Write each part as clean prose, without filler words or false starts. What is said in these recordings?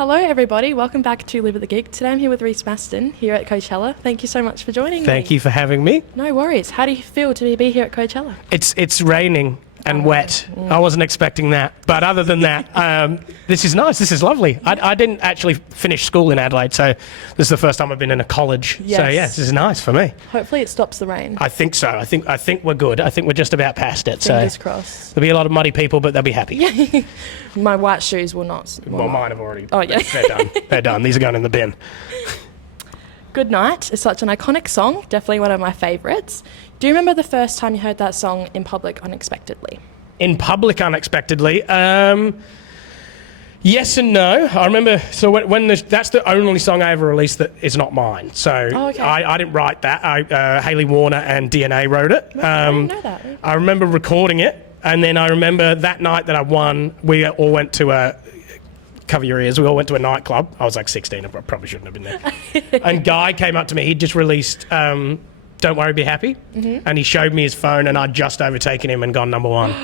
Hello everybody, welcome back to Live at the Gig. Today I'm here with Reece Mastin here at Collchella. Thank you so much for joining me. Thank you for having me. No worries. How do you feel to be here at Collchella? It's raining and wet. I wasn't expecting that. But other than that, this is nice. This is lovely. I didn't actually finish school in Adelaide, so this is the first time I've been in a college. Yes. So yeah, this is nice for me. Hopefully it stops the rain. I think so. I think we're good. I think we're just about past it. Fingers so crossed. There'll be a lot of muddy people, but they'll be happy. My white shoes will not. Well, mine have already. Oh yeah. They're done. They're done. These are going in the bin. Good Night is such an iconic song, definitely one of my favourites. Do you remember the first time you heard that song in public unexpectedly? In public unexpectedly? Yes and no. I remember, so that's the only song I ever released that is not mine. So I didn't write that. Hayley Warner and DNA wrote it. I didn't know that. I remember recording it, and then I remember that night that I won, we all went to cover your ears, we all went to a nightclub. I was like 16, I probably shouldn't have been there. And Guy came up to me, he'd just released Don't Worry, Be Happy, and he showed me his phone, and I'd just overtaken him and gone number one.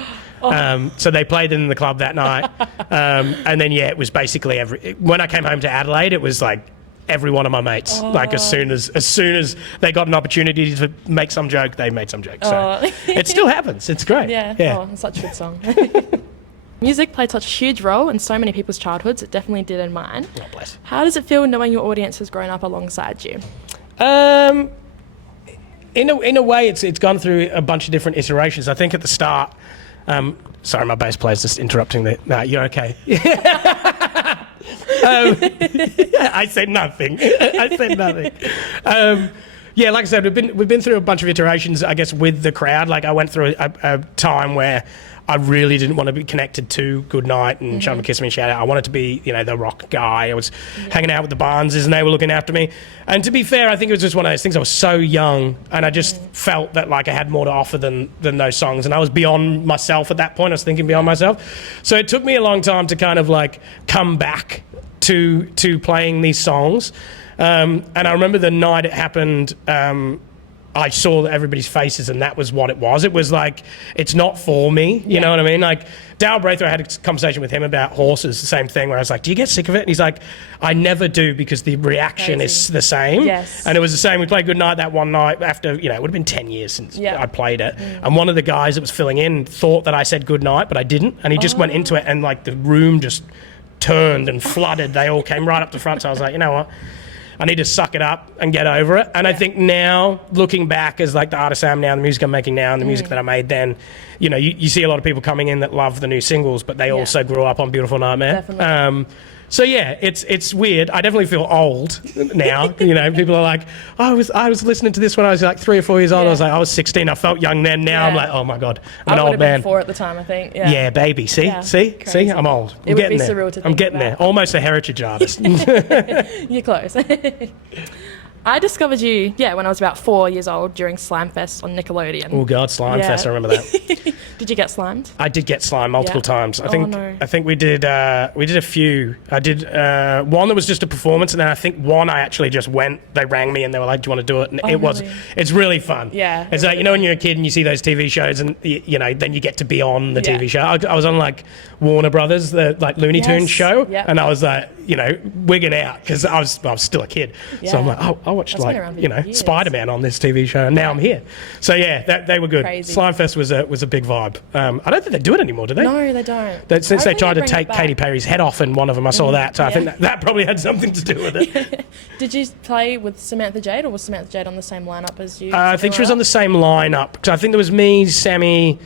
So they played it in the club that night, and then it was basically when I came home to Adelaide, it was like every one of my mates. Like as soon as they got an opportunity to make some joke, they made some joke. So it still happens. It's great. Yeah. Oh, it's such a good song. Music played such a huge role in so many people's childhoods. It definitely did in mine. God bless. How does it feel knowing your audience has grown up alongside you? In a way, it's gone through a bunch of different iterations. I think at the start. Sorry, my bass player's just interrupting the. No, you're okay. I said nothing. Yeah, like I said, we've been through a bunch of iterations, I guess, with the crowd. Like I went through a time where I really didn't want to be connected to Goodnight and Show Me, Kiss Me and Shout Out. I wanted to be, the rock guy. I was hanging out with the Barneses and they were looking after me. And to be fair, I think it was just one of those things. I was so young and I just felt that like I had more to offer than those songs. And I was beyond myself at that point. I was thinking beyond myself. So it took me a long time to kind of like come back to playing these songs. And I remember the night it happened, I saw everybody's faces and that was what it was. It was like, it's not for me, you know what I mean? Like, Dale Braithwaite, I had a conversation with him about horses, the same thing, where I was like, do you get sick of it? And he's like, I never do because the reaction is the same. Yes. And it was the same. We played Goodnight that one night after, it would have been 10 years since I played it. And one of the guys that was filling in thought that I said Goodnight, but I didn't. And he just went into it and like the room just turned and flooded. They all came right up the front. So I was like, you know what? I need to suck it up and get over it. And I think now, looking back as like the artist I am now, the music I'm making now and the music that I made then, you see a lot of people coming in that love the new singles, but they also grew up on Beautiful Nightmare. Definitely. So yeah, it's weird. I definitely feel old now. People are like, I was listening to this when I was like 3 or 4 years old. I was like, I was 16. I felt young then. Now I'm like, oh my God, I'm an old man. I would have been 4 at the time, I think. Yeah, baby. See, I'm old. I'm getting there. Surreal to think I'm getting about. there. Almost a heritage artist. You're close. I discovered you, when I was about 4 years old during Slimefest on Nickelodeon. Oh God, Slimefest! I remember that. Did you get slimed? I did get slimed multiple times. I think we did a few. I did one that was just a performance, and then I think one I actually just went. They rang me and they were like, "Do you want to do it?" And it's really fun. Yeah. It's like when you're a kid and you see those TV shows, and then you get to be on the TV show. I was on like Warner Brothers, the like Looney Tunes show, and I was like, wigging out because I was still a kid. So I'm like, I watched Spider-Man on this TV show, and now I'm here. So yeah, they were good. Crazy. Slimefest was a big vibe. I don't think they do it anymore, do they? No, they don't. Since they tried to take Katy Perry's head off in one of them, I saw that. So I think that probably had something to do with it. Did you play with Samantha Jade, or was Samantha Jade on the same lineup as you? I think she was on the same lineup. Because I think there was me, Sammy,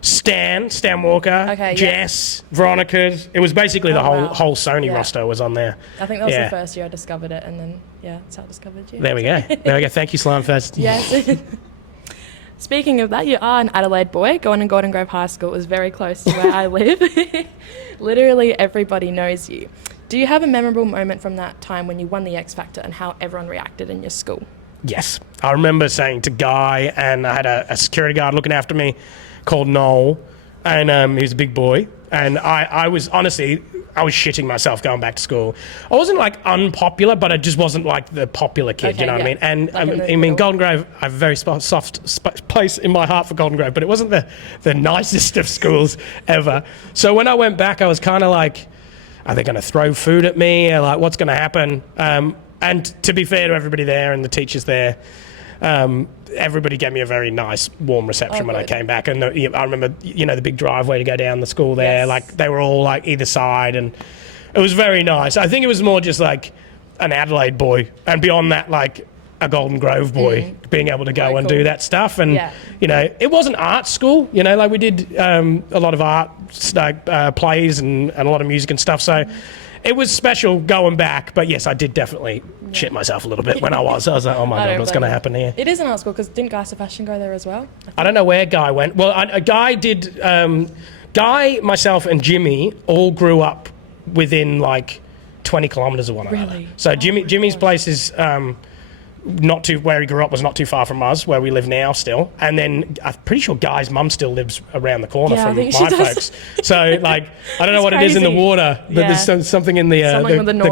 Stan Walker, Jess, Veronica. It was basically the whole Sony roster was on there. I think that was the first year I discovered it, and then that's how I discovered you. There we go. Thank you, Slimefest. Yes. Speaking of that, you are an Adelaide boy. Going to Golden Grove High School is very close to where I live. Literally everybody knows you. Do you have a memorable moment from that time when you won the X Factor and how everyone reacted in your school? Yes. I remember saying to Guy, and I had a security guard looking after me called Noel, and he was a big boy. And I was honestly, I was shitting myself going back to school. I wasn't like unpopular, but I just wasn't like the popular kid, you know what I mean? And like Golden Grove, I have a very soft place in my heart for Golden Grove, but it wasn't the nicest of schools ever. So when I went back, I was kind of like, are they going to throw food at me? Like, what's going to happen? And to be fair to everybody there and the teachers there, everybody gave me a very nice, warm reception when I came back. And I remember, the big driveway to go down the school there. Yes. Like, they were all like either side, and it was very nice. I think it was more just like an Adelaide boy, and beyond that, like a Golden Grove boy, being able to go and do that stuff. And it wasn't art school. Like we did a lot of art, like plays and a lot of music and stuff. So. It was special going back, but yes, I did definitely shit myself a little bit when I was like, oh my God, what's going to happen here? It is an art school, because didn't Guys to Fashion go there as well? I don't know where Guy went. Well, a Guy did, Guy, myself and Jimmy all grew up within like 20 kilometres of one another. Really? So Jimmy's place is not too, where he grew up was not too far from us, where we live now still. And then I'm pretty sure Guy's mum still lives around the corner from my folks. So like, I don't know what it is in the water, but there's something in the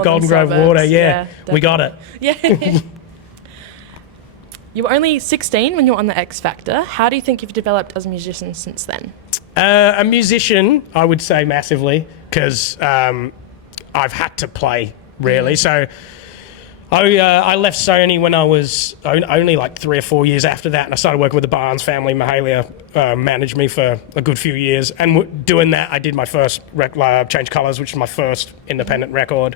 Golden Grove water. Yeah, we got it. Yeah. You were only 16 when you were on the X Factor. How do you think you've developed as a musician since then? A musician, I would say massively, because I've had to play, really. So I left Sony when I was only like 3 or 4 years after that, and I started working with the Barnes family. Mahalia managed me for a good few years, and doing that, I did my first Change Colours, which is my first independent record,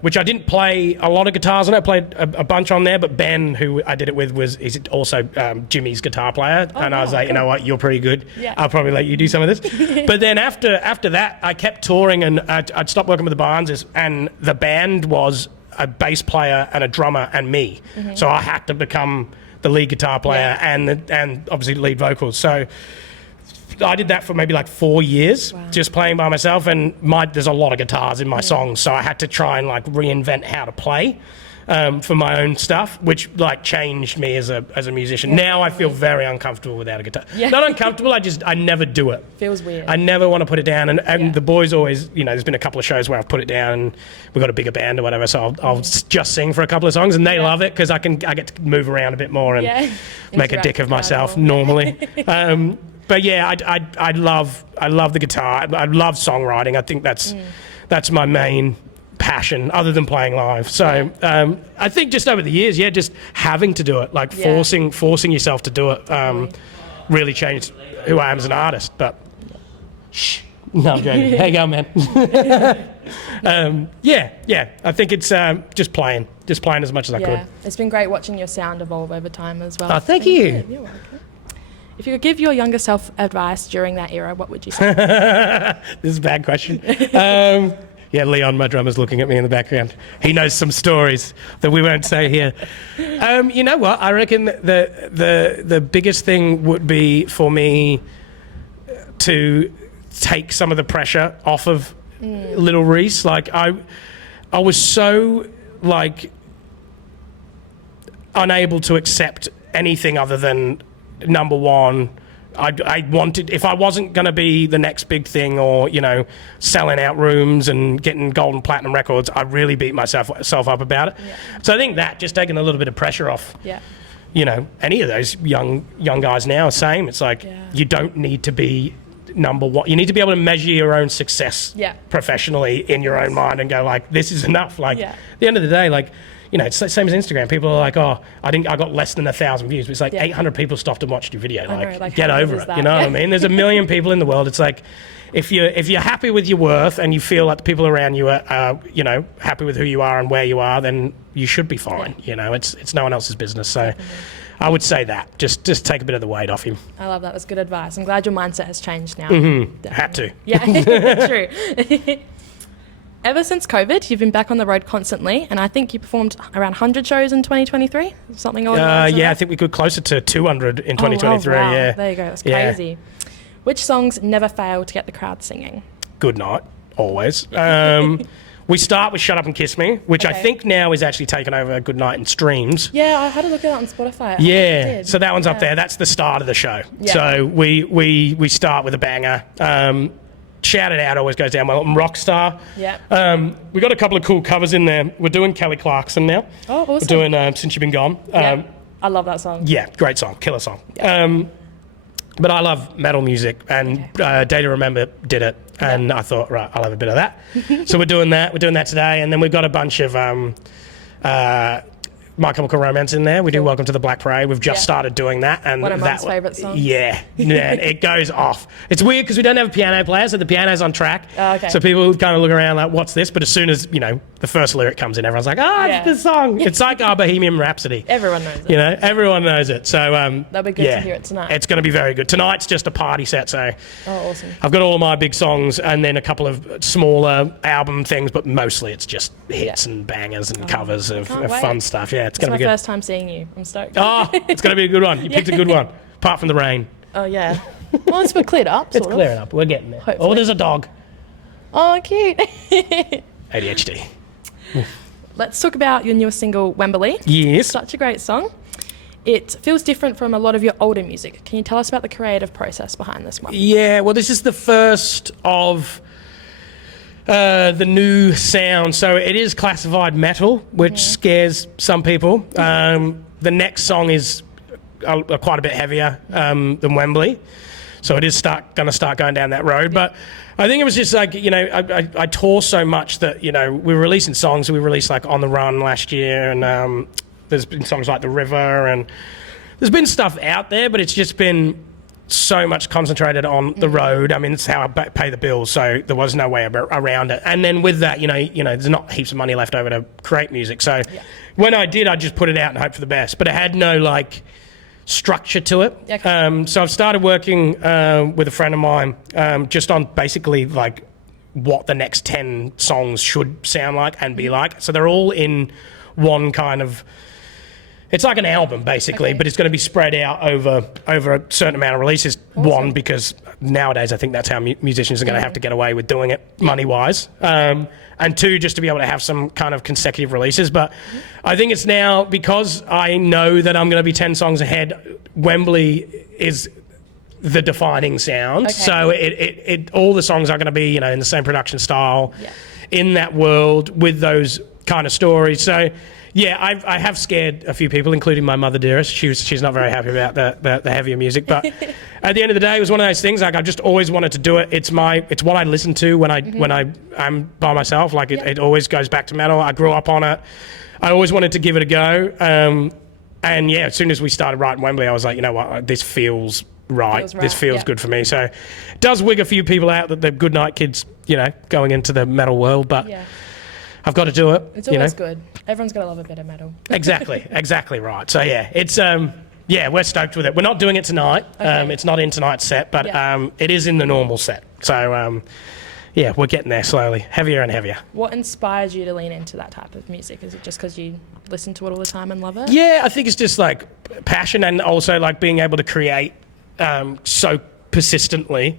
which I didn't play a lot of guitars on. I played a bunch on there, but Ben, who I did it with, is also Jimmy's guitar player, and I was like, you know what, you're pretty good. Yeah. I'll probably let you do some of this. But then after that, I kept touring, and I'd stopped working with the Barnes, and the band was a bass player and a drummer and me. So I had to become the lead guitar player and obviously lead vocals. So I did that for maybe like 4 years, just playing by myself. And there's a lot of guitars in my songs, so I had to try and like reinvent how to play for my own stuff, which like changed me as a musician. Now I feel very uncomfortable without a guitar. Not uncomfortable, I never do it. Feels weird. I never want to put it down, and the boys always, there's been a couple of shows where I've put it down and we've got a bigger band or whatever, so I'll just sing for a couple of songs, and they love it because I get to move around a bit more and make a dick of myself normally. But yeah, I love the guitar. I love songwriting. I think that's my main passion other than playing live. So I think just over the years, just having to do it, like forcing yourself to do it, really changed who I am as an artist. But no, I'm joking. How you going, man? I think it's just playing as much as I could. It's been great watching your sound evolve over time as well. Oh, thank you. You're welcome. If you could give your younger self advice during that era, what would you say? This is a bad question. Leon, my drummer's looking at me in the background. He knows some stories that we won't say here. You know what? I reckon the biggest thing would be for me to take some of the pressure off of little Reece. Like I was so like unable to accept anything other than number one. I wanted, if I wasn't going to be the next big thing or, selling out rooms and getting gold and platinum records, I really beat myself up about it. So I think that just taking a little bit of pressure off, any of those young guys now, same. It's like, you don't need to be number one. You need to be able to measure your own success professionally in your own mind and go like, this is enough. Like, at the end of the day, like, it's the same as Instagram. People are like, oh, I got less than 1,000 views. But it's like 800 people stopped and watched your video. Like get over it. You know what I mean? There's a million people in the world. It's like, if you're happy with your worth and you feel like the people around you are, happy with who you are and where you are, then you should be fine. It's no one else's business. So I would say that. Just take a bit of the weight off him. I love that. That's good advice. I'm glad your mindset has changed now. Had to. Yeah, true. Ever since COVID, you've been back on the road constantly, and I think you performed around 100 shows in 2023, something along those lines. I think we got closer to 200 in 2023. Wow. Yeah, there you go. That's crazy. Which songs never fail to get the crowd singing? Good Night, always. We start with Shut Up and Kiss Me, which I think now is actually taken over Good Night in streams. Yeah, I had a look at that on Spotify. Yeah, so that one's up there. That's the start of the show. Yeah. So we start with a banger. Shout It Out always goes down well. Rockstar. Yeah. We got a couple of cool covers in there. We're doing Kelly Clarkson now. Oh, awesome. We're doing Since You've Been Gone. I love that song. Yeah, great song, killer song. But I love metal music, and Day to Remember did it. And I thought, right, I'll have a bit of that. So we're doing that today, and then we've got a bunch of My Chemical Romance in there. We do Welcome to the Black Parade. We've just started doing that. And one of Mum's favourite songs. Yeah, it goes off. It's weird because we don't have a piano player, so the piano's on track. Oh, okay. So people kind of look around like, what's this? But as soon as, the first lyric comes in, everyone's like, it's the song. It's like our Bohemian Rhapsody. Everyone knows it. Everyone knows it. So that'll be good to hear it tonight. It's going to be very good. Tonight's just a party set, so awesome. I've got all of my big songs and then a couple of smaller album things, but mostly it's just hits and bangers and covers of fun stuff. Yeah, it's going to be good. It's my first time seeing you. I'm stoked. Oh, it's going to be a good one. You picked a good one, apart from the rain. Oh, yeah. Well, it's cleared up, It's clearing up. We're getting there. Hopefully. Oh, there's a dog. Oh, cute. ADHD. Let's talk about your newest single, Wembley. Yes. Such a great song. It feels different from a lot of your older music. Can you tell us about the creative process behind this one? Yeah, well, this is the first of the new sound. So it is classified metal, which scares some people. The next song is quite a bit heavier than Wembley. So it is going to start going down that road. But I think it was just like, I tour so much that, we were releasing songs. We released like On the Run last year, and there's been songs like The River, and there's been stuff out there, but it's just been so much concentrated on the road. I mean, it's how I pay the bills, so there was no way around it. And then with that, there's not heaps of money left over to create music. So when I did, I just put it out and hope for the best. But it had no structure to it. Okay. So I've started working with a friend of mine just on basically what the next 10 songs should sound like and be like. So they're all in one kind of... It's like an album, basically, but it's going to be spread out over a certain amount of releases. Awesome. One, because nowadays I think that's how musicians are going to have to get away with doing it money-wise. And two, just to be able to have some kind of consecutive releases. But I think it's now, because I know that I'm going to be 10 songs ahead, Wembley is the defining sound. Okay. So it all the songs are going to be, in the same production style, in that world, with those kind of stories. So... yeah, I have scared a few people, including my mother dearest. She's not very happy about the heavier music. But at the end of the day, it was one of those things. I just always wanted to do it. It's what I listen to when I'm by myself. It always goes back to metal. I grew up on it. I always wanted to give it a go. And yeah, as soon as we started writing Wembley, I was like, you know what, this feels right. This feels good for me. So it does wig a few people out that they're Goodnight kids, going into the metal world. But I've got to do it. It's always good. Everyone's got to love a bit of metal. Exactly right. So yeah, it's we're stoked with it. We're not doing it tonight. Okay. It's not in tonight's set, but it is in the normal set. So we're getting there slowly, heavier and heavier. What inspires you to lean into that type of music? Is it just because you listen to it all the time and love it? Yeah, I think it's just passion, and also being able to create so persistently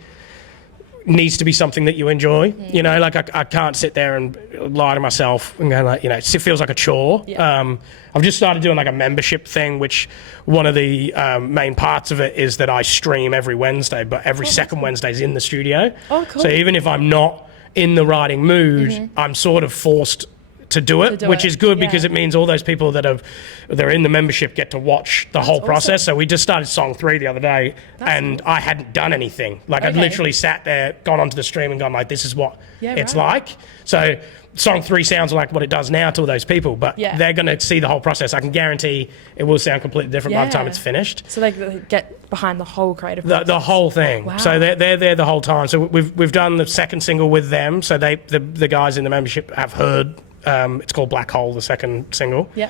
needs to be something that you enjoy. I can't sit there and lie to myself and go it feels like a chore. I've just started doing a membership thing, which one of the main parts of it is that I stream every Wednesday, but every second Wednesday's in the studio. Oh, cool. So even if I'm not in the writing mood, I'm sort of forced to do it, which is good because it means all those people they're in the membership get to watch the whole process. So we just started song 3 the other day, and I hadn't done anything. I'd literally sat there, gone onto the stream and gone this is what it's like. So song 3 sounds like what it does now to all those people, but they're going to see the whole process. I can guarantee it will sound completely different by the time it's finished. So they get behind the whole creative process. The whole thing. Wow. So they're there the whole time. So we've done the second single with them. So the guys in the membership have heard. It's called Black Hole, the second single. Yeah.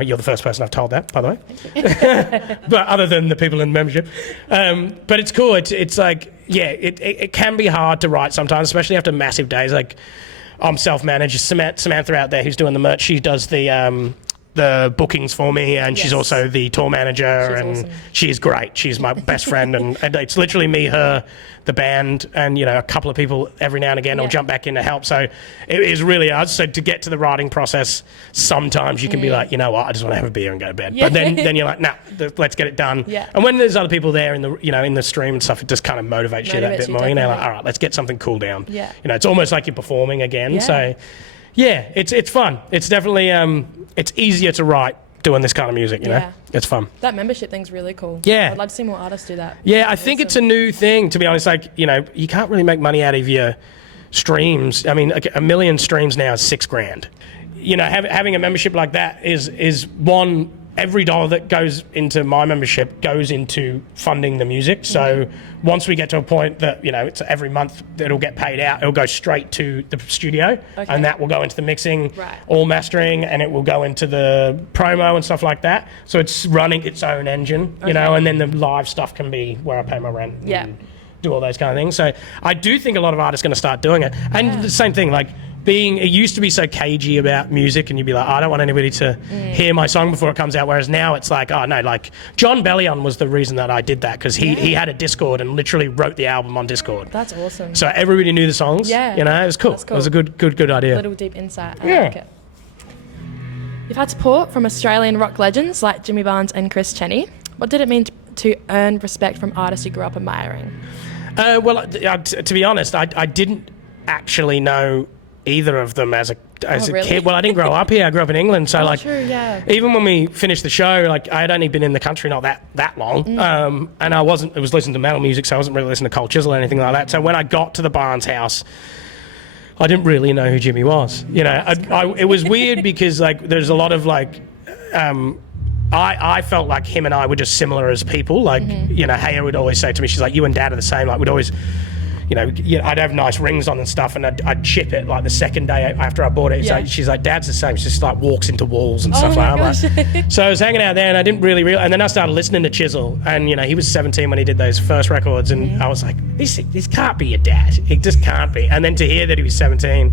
You're the first person I've told that, by the way. But other than the people in the membership. But it's cool. It's it can be hard to write sometimes, especially after massive days. I'm self-managed. Samantha out there who's doing the merch, she does the bookings for me, and she's also the tour manager, and awesome. She's great. She's my best friend, and it's literally me, her, the band, and a couple of people every now and again will jump back in to help. So it is really hard. So to get to the writing process, sometimes you can be like, you know what, I just want to have a beer and go to bed. But then you're like, nah, let's get it done. Yeah. And when there's other people there in the in the stream and stuff, it just kind of motivates you that bit more. Definitely. All right, let's get something cool down. Yeah. It's almost like you're performing again. Yeah. So yeah, it's fun. It's definitely it's easier to write doing this kind of music, you know? Yeah. It's fun. That membership thing's really cool. Yeah. I'd love to see more artists do that. Yeah, I think it's a new thing, to be honest. Like, you know, you can't really make money out of your streams. I mean, like, 1 million streams now is $6,000. You know, having a membership like that is one, every dollar that goes into my membership goes into funding the music. So once we get to a point that, you know, it's every month it'll get paid out, it'll go straight to the studio, and that will go into the mixing, all mastering, and it will go into the promo and stuff like that. So it's running its own engine, you know, and then the live stuff can be where I pay my rent. And do all those kind of things. So I do think a lot of artists are going to start doing it. And the same thing, like, it used to be so cagey about music, and you'd be like, I don't want anybody to hear my song before it comes out, whereas now it's like, oh no, like John Bellion was the reason that I did that, because he had a Discord and literally wrote the album on Discord. That's awesome. So everybody knew the songs. Yeah. You know, it was cool. It was a good idea. A little deep insight. I like it. You've had support from Australian rock legends like Jimmy Barnes and Chris Cheney. What did it mean to earn respect from artists you grew up admiring? Well, to be honest, I didn't actually know either of them as a kid. Well, I didn't grow up here. I grew up in England, so even when we finished the show, like, I had only been in the country not that long, and I was listening to metal music, so I wasn't really listening to Collchella or anything like that. So when I got to the Barnes house, I didn't really know who Jimmy was. You know, it was weird because, like, there's a lot of, like, I felt like him and I were just similar as people. Like, you know, Haya would always say to me, she's like, you and Dad are the same. Like, we'd always, you know, I'd have nice rings on and stuff, and I'd chip it like the second day after I bought it. Like, she's like, Dad's the same. She just like walks into walls and stuff like that. So I was hanging out there, and I didn't really realize. And then I started listening to Chisel, and, you know, he was 17 when he did those first records, and I was like, this can't be your dad. It just can't be. And then to hear that he was 17,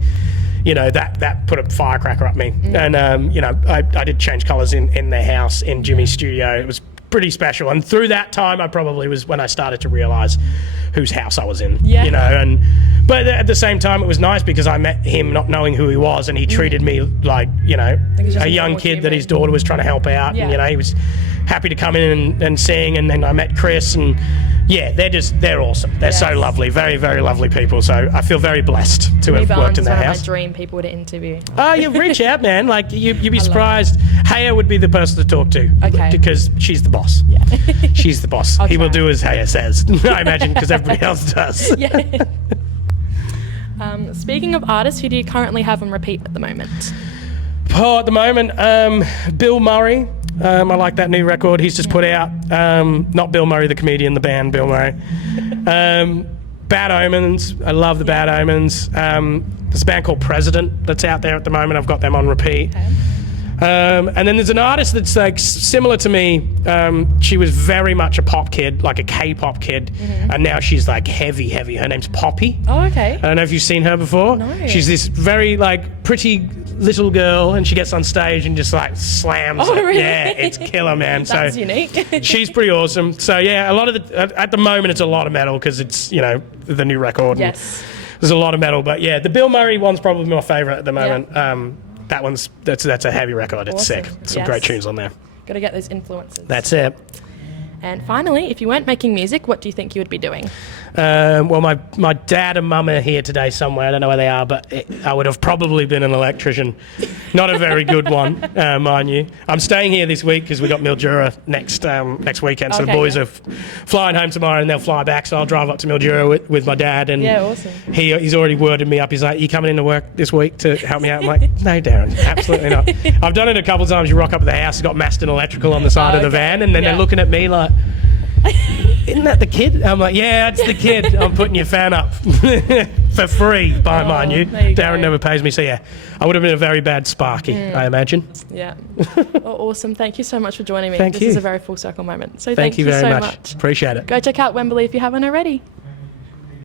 you know, that put a firecracker up me. And, you know, I did Change Colours in their house in Jimmy's studio. It was pretty special. And through that time, I probably was when I started to realise whose house I was in, you know. But at the same time, it was nice because I met him not knowing who he was, and he treated me like, you know, a young kid that his daughter was trying to help out. And, you know, he was happy to come in and sing. And then I met Chris, and they're awesome. They're so lovely, very, very lovely people. So I feel very blessed to have worked in their house. My dream people to interview. Oh, you reach out, man. Like, you'd be surprised. Haya would be the person to talk to, because she's the boss. She's the boss. He will do as Haya says, I imagine, because everybody else does. Speaking of artists, who do you currently have on repeat at the moment? Oh, at the moment, Bill Murray. I like that new record he's just put out. Not Bill Murray the comedian, the band Bill Murray. Bad Omens. I love the Bad Omens. There's a band called President that's out there at the moment. I've got them on repeat. And then there's an artist that's like similar to me. She was very much a pop kid, like a K-pop kid, and now she's like heavy. Her name's Poppy. Oh, okay. I don't know if you've seen her before. No. She's this very like pretty little girl, and she gets on stage and just like slams it. Really? Yeah, it's killer, man. That's unique. She's pretty awesome. So yeah, a lot of at the moment it's a lot of metal because it's, you know, the new record. Yes. There's a lot of metal, but yeah, the Bill Murray one's probably my favourite at the moment. That's a heavy record. It's sick. Some great tunes on there. Got to get those influences. That's it. And finally, if you weren't making music, what do you think you would be doing? Well, my dad and mum are here today somewhere. I don't know where they are, but I would have probably been an electrician. Not a very good one, mind you. I'm staying here this week because we got Mildura next weekend. So the boys are flying home tomorrow and they'll fly back. So I'll drive up to Mildura with my dad. And awesome. He's already worded me up. He's like, "You coming into work this week to help me out?" I'm like, "No, Darren, absolutely not." I've done it a couple of times. You rock up at the house, it's got Mastin Electrical on the side of the van, and then they're looking at me like, "Isn't that the kid?" I'm like, "Yeah, that's the kid. I'm putting your fan up for free, mind you. Darren never pays me." So yeah, I would have been a very bad Sparky, I imagine. Yeah. Well, awesome. Thank you so much for joining me. This is a very full circle moment. So thank you very much. Appreciate it. Go check out Wembley if you haven't already.